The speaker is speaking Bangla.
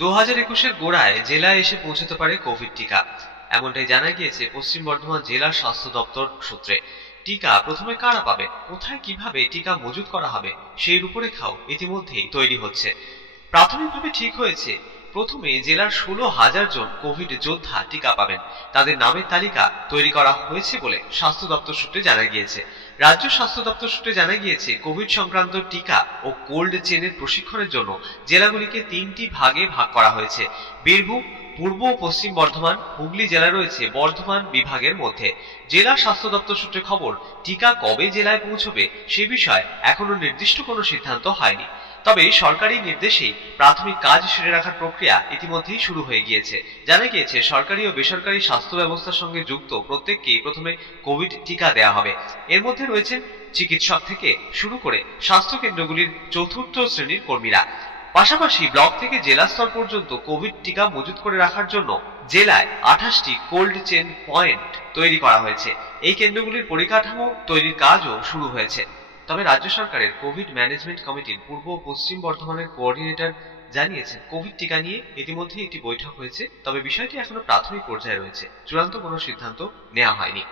2021-এর গোড়ায় জেলায় এসে পৌঁছতে পারে কোভিড টিকা, এমনটাই জানা গিয়েছে পশ্চিম বর্ধমান জেলা স্বাস্থ্য দপ্তর সূত্রে। টিকা প্রথমে কারা পাবে, কোথায় কিভাবে টিকা মজুত করা হবে সেই রূপরেখাও ইতিমধ্যেই তৈরি হচ্ছে। প্রাথমিকভাবে ঠিক হয়েছে প্রথমে জেলার 16,000 জন কোভিড যোদ্ধা টিকা পাবেন। তাদের নামের তালিকা তৈরি করা হয়েছে বলে স্বাস্থ্য দপ্তর সূত্রে জানা গিয়েছে। রাজ্য স্বাস্থ্য দপ্তর সূত্রে জানা গিয়েছে কোভিড সংক্রান্ত টিকা ও কোল্ড চেনের প্রশিক্ষণের জন্য জেলাগুলিকে 3টি ভাগে ভাগ করা হয়েছে। বীরভূম, পূর্ব ও পশ্চিম বর্ধমান, হুগলি জেলা রয়েছে বর্ধমান বিভাগের মধ্যে। জেলা স্বাস্থ্য দপ্তর সূত্রে খবর, টিকা কবে জেলায় পৌঁছবে সে বিষয়ে এখনো নির্দিষ্ট কোনো সিদ্ধান্ত হয়নি। তবে সরকারি নির্দেশেই প্রাথমিক কাজ সেরে রাখার প্রক্রিয়া ইতিমধ্যেই শুরু হয়ে গিয়েছে। জানা গিয়েছে সরকারি ও বেসরকারি স্বাস্থ্য ব্যবস্থার সঙ্গে যুক্ত প্রত্যেককেই প্রথমে কোভিড টিকা দেওয়া হবে। এর মধ্যে রয়েছেন চিকিৎসক থেকে শুরু করে স্বাস্থ্য কেন্দ্রগুলির চতুর্থ শ্রেণীর কর্মীরা। পাশাপাশি ব্লক থেকে জেলা স্তর পর্যন্ত কোভিড টিকা মজুত করে রাখার জন্য জেলায় 28টি কোল্ড চেন পয়েন্ট তৈরি করা হয়েছে। এই কেন্দ্রগুলির পরিকাঠামো তৈরির কাজও শুরু হয়েছে। তবে রাজ্য সরকারের কোভিড ম্যানেজমেন্ট কমিটির পূর্ব ও পশ্চিম বর্ধমানের কোঅর্ডিনেটর জানিয়েছেন কোভিড টিকা নিয়ে ইতিমধ্যেই একটি বৈঠক হয়েছে, তবে বিষয়টি এখনো প্রাথমিক পর্যায়ে রয়েছে, চূড়ান্ত কোনো সিদ্ধান্ত নেওয়া হয়নি।